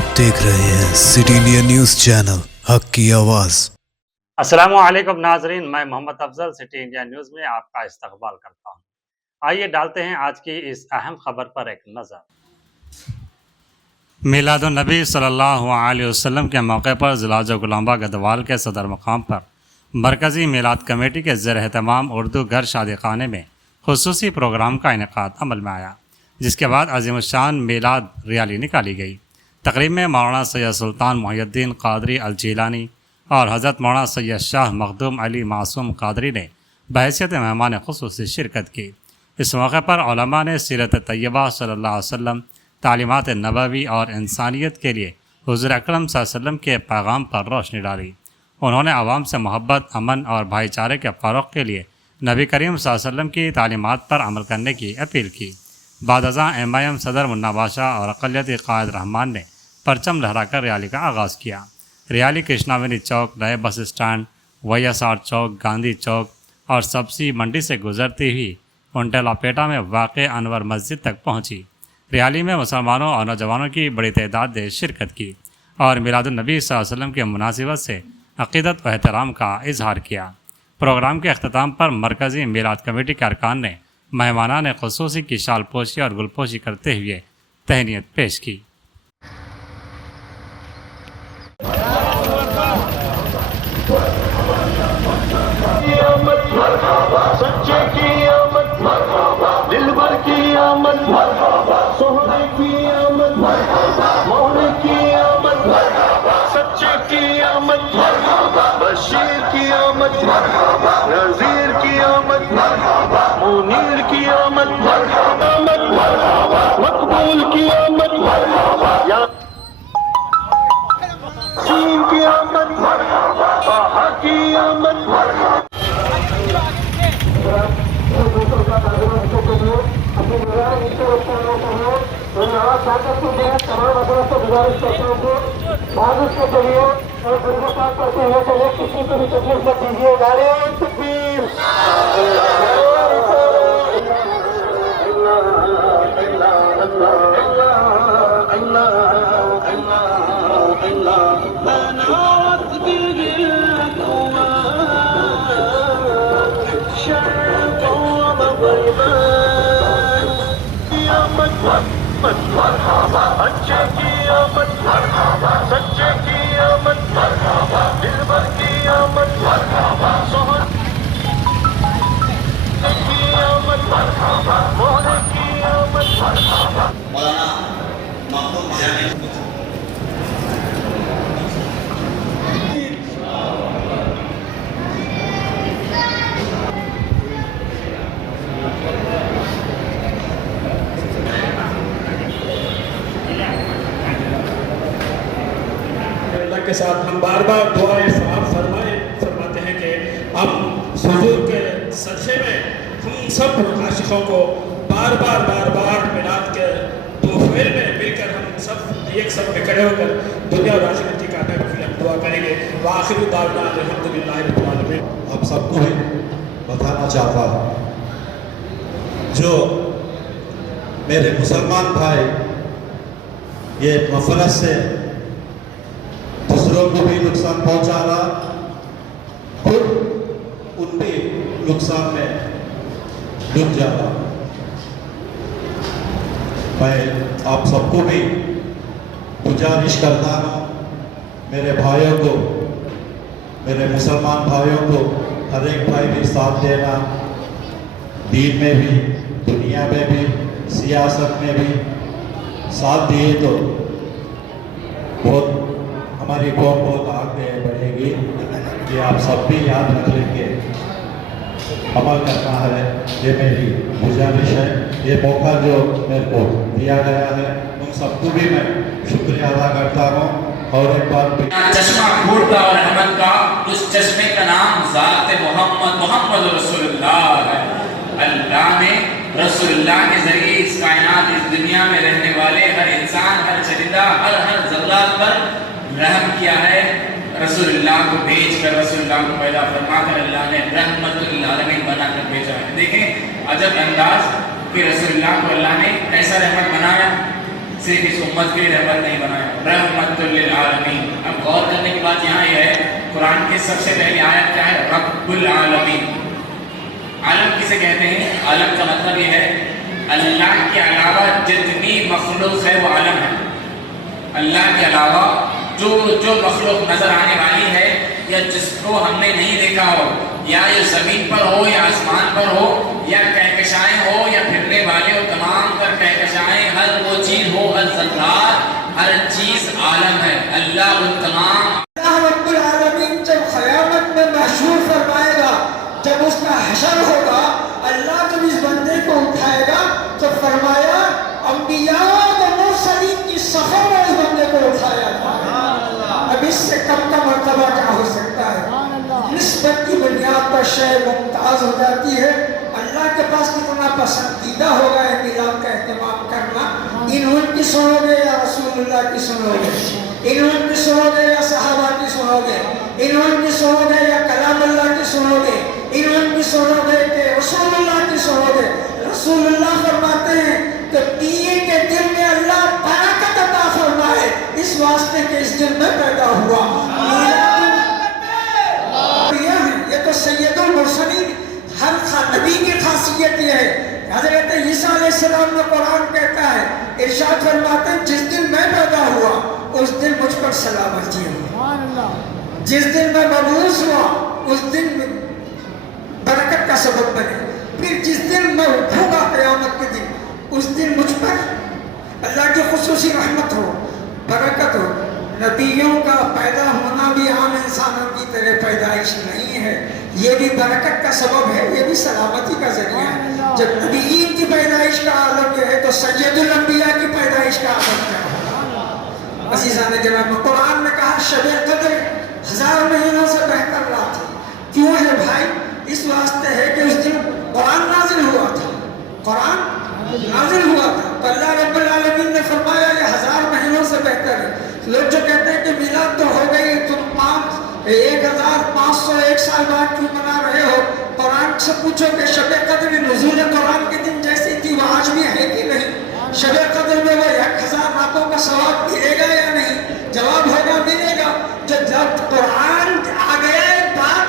آپ دیکھ رہے ہیں سٹی انڈیا نیوز چینل، حق کی آواز۔ السلام علیکم ناظرین، میں محمد افضل سٹی انڈیا نیوز میں آپ کا استقبال کرتا ہوں۔ آئیے ڈالتے ہیں آج کی اس اہم خبر پر ایک نظر۔ میلاد النبی صلی اللہ علیہ وسلم کے موقع پر ضلع جوگلمبا گدوال کے صدر مقام پر مرکزی میلاد کمیٹی کے زیر اہتمام اردو گھر شادی خانے میں خصوصی پروگرام کا انعقاد عمل میں آیا، جس کے بعد عظیم الشان میلاد ریالی نکالی گئی۔ تقریب میں مولانا سید سلطان محی الدین قادری الجیلانی اور حضرت مولانا سید شاہ مخدوم علی معصوم قادری نے بحیثیت مہمان خصوصی شرکت کی۔ اس موقع پر علماء نے سیرت طیبہ صلی اللہ علیہ وسلم، تعلیمات نبوی اور انسانیت کے لیے حضور اکرم صلی اللہ علیہ وسلم کے پیغام پر روشنی ڈالی۔ انہوں نے عوام سے محبت، امن اور بھائی چارے کے فروغ کے لیے نبی کریم صلی اللہ علیہ وسلم کی تعلیمات پر عمل کرنے کی اپیل کی۔ بعد ازاں MIM صدر منا بادشاہ اور اقلیتی قائد رحمان نے پرچم لہرا کر ریالی کا آغاز کیا۔ ریالی کرشناوینی چوک، نئے بس اسٹینڈ، YSR چوک، گاندھی چوک اور سبزی منڈی سے گزرتی ہوئی انٹیلا پیٹا میں واقع انور مسجد تک پہنچی۔ ریالی میں مسلمانوں اور نوجوانوں کی بڑی تعداد نے شرکت کی اور میلاد النبی صلی اللہ علیہ وسلم کی مناسبت سے عقیدت و احترام کا اظہار کیا۔ پروگرام کے اختتام پر مرکزی میلاد کمیٹی کے ارکان نے مہمانان خصوصی کی شال پوشی اور گل پوشی کرتے ہوئے تہنیت پیش کی۔ سچے کی آمد، دلبر کی آمد، سوہنے کی آمد، مونے کی آمد، سچے کی آمد، بشیر کی آمد، نذیر کی آمد، منیر کی آمد، مقبول کی آمد، یاسین کی آمد، طٰہٰ کی آمد۔ اچھے کی آمد، سچے کی آمد، دلبر کی آمد، سوہنے کی آمد، مونے کی آمد۔ مولانا مخدوم جانی کے ساتھ ہم بار بار دعائیں فرماتے ہیں کہ ہم حضور کے صدقے میں ہم سب عاشقوں کو بار بار میلاد کے تحفے میں مل کر ہم سب ایک سب میں کھڑے ہو کر دنیا اور آخرت کی کامیابی کے لیے ہم دعا کریں گے۔ وآخر دعوانا الحمدللہ رب العالمین۔ آپ سب کو بھی بتانا چاہتا ہوں، جو میرے مسلمان بھائی یہ غفلت سے دوسروں کو بھی نقصان پہنچا رہا، خود ان بھی نقصان میں ڈوب جاتا۔ میں آپ سب کو بھی گزارش کرتا ہوں، میرے بھائیوں کو، میرے مسلمان بھائیوں کو ہر ایک بھائی بھی ساتھ دینا، دین میں بھی، دنیا میں بھی، سیاست میں بھی ساتھ دیے تو بہت ہماری قوم بہت آگے بڑھے گی۔ یہ آپ سب بھی یاد رکھ لیں گے، عمل کرنا ہے، یہ میری گزارش ہے۔ یہ موقع جو میرے کو دیا گیا ہے ان سب کو بھی میں شکریہ ادا کرتا ہوں۔ اور ایک بار بھی چشمہ کھولتا اور رحمت کا، اس چشمے کا نام ذات محمد رسول اللہ ہے۔ اللہ نے رسول اللہ کے ذریعے اس کائنات، اس دنیا میں رہنے والے ہر انسان، ہر چرندہ، ہر ذرات پر رحم کیا ہے۔ رسول اللہ کو بھیج کر، رسول اللہ کو پیدا فرما کر اللہ نے رحمت للعالمین بنا کر بھیجا ہے۔ دیکھیں عجب انداز کہ رسول اللہ کو اللہ نے ایسا رحمت بنایا صرف اس امت کے لیے رحمت نہیں بنایا، رحمت للعالمین۔ اب غور کرنے کی بات یہاں یہ ہے، قرآن کی سب سے پہلی آیت کیا ہے؟ رب العالمین۔ عالم کسے کہتے ہیں؟ عالم کا مطلب یہ ہے اللہ کے علاوہ جتنی مخلوق ہے وہ عالم ہے۔ اللہ کے علاوہ جو مخلوق نظر آنے والی ہے یا جس کو ہم نے نہیں دیکھا ہو، یا یہ زمین پر ہو یا آسمان پر ہو یا کہکشائیں ہو یا پھرنے والے ہو، تمام پر کہکشائیں، ہر وہ چیز ہو، ہر ذرات، ہر چیز عالم ہے۔ اللہ ان تمام اللہ رب العالمین جب قیامت میں محشور فرمائے گا، جب اس کا حشر ہوگا، اللہ جب اس بندے کو اٹھائے گا تو فرمایا انبیاء و مرسلین کی صفوں میں اس بندے کو اٹھایا جائے۔ اب اس سے کم کا مرتبہ کیا ہو سکتا ہے؟ نسبت کی بنیاد پر شے ممتاز ہو جاتی ہے۔ اللہ کے پاس کتنا پسندیدہ ہوگا ہے میلاد کا اہتمام کرنا۔ انہوں کی سنو گے یا رسول اللہ کی سنو گے، انہوں کی سنو گے یا صحابہ کی سنو گے، انہوں کی سنو گے یا کلام اللہ کی سنو گے، انہوں کی سنو گے کہ رسول اللہ کی سنو گے۔ رسول اللہ فرماتے ہیں کہ پیے کے دن میں اللہ برکت عطا فرمائے، اس واسطے کہ اس دن میں پیدا ہوا۔ یہ تو سید المرسلین، ہر نبی کی خاصیت یہ ہے۔ حضرت عیسیٰ علیہ السلام میں قرآن کہتا ہے، ارشاد فرماتے ہیں جس دن میں پیدا ہوا اس دن مجھ پر سلامتی ہوا، جس دن میں مبعوث ہوا اس دن برکت کا سبب بنے، پھر جس دن میں اٹھوں گا قیامت کے دن اس دن مجھ پر اللہ کی خصوصی رحمت ہو، برکت ہو۔ نبیوں کا پیدا ہونا بھی عام انسانوں کی طرح پیدائش نہیں ہے، یہ بھی برکت کا سبب ہے، یہ بھی سلامتی کا ذریعہ ہے۔ جب نبیین کی پیدائش کا عالم یہ ہے تو سید الانبیاء کی پیدائش کا عالم کیا ہے؟ عزیزان جناب، قرآن نے کہا شب قدر 1000 مہینوں سے بہتر رات ہے۔ کیوں ہے بھائی؟ اس واسطے ہے کہ اس دن قرآن نازل ہوا تھا، قرآن نازل ہوا تھا، تو اللہ رب العالمین نے فرمایا یہ 1000 مہینوں سے بہتر ہے۔ لوگ جو کہتے ہیں کہ میلاد تو ہو گئی، تم 1501 سال بعد کیوں منا رہے ہو؟ قرآن سے پوچھو کہ شب قدر نزول قرآن کے دن جیسی تھی وہ آج بھی ہے کہ نہیں؟ شب قدر میں وہ 1000 راتوں کا ثواب ملے گا یا نہیں؟ جواب ہوگا ملے گا۔ جب قرآن آ گیا ایک بار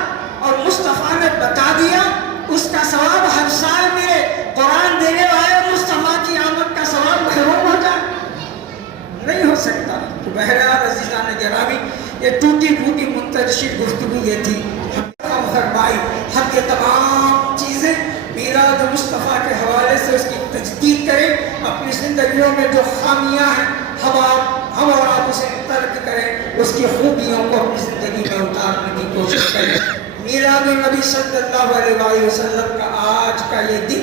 اور مصطفیٰ نے بتا دیا، اس کا ثواب ہر سال ملے، قرآن دینے والے مصطفیٰ کی آمد کا ثواب محروم ہو جائے؟ نہیں ہو سکتا۔ تو بہرحال عزیزان گرامی، یہ ٹوٹی پھوٹی منتشر گفتگو یہ تھی، ہم فرمائی ہم یہ تمام چیزیں میلاد مصطفیٰ کے حوالے سے اس کی تجدید کریں، اپنی زندگیوں میں جو خامیاں ہیں ہم اور آپ اسے ترک کریں، اس کی خوبیوں کو اپنی زندگی میں اتارنے کی کوشش کریں۔ میلاد النبی صلی اللہ علیہ وسلم کا آج کا یہ دن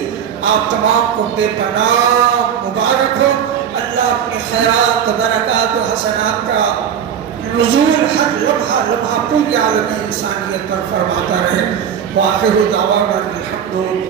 آپ تمام کو بے پناہ مبارک ہو۔ اللہ اپنے خیرات و برکات و حسنات کا نزول ہر لمحہ پوری عالم انسانیت پر فرماتا رہے۔ وآخر دعوانا الحمد للہ۔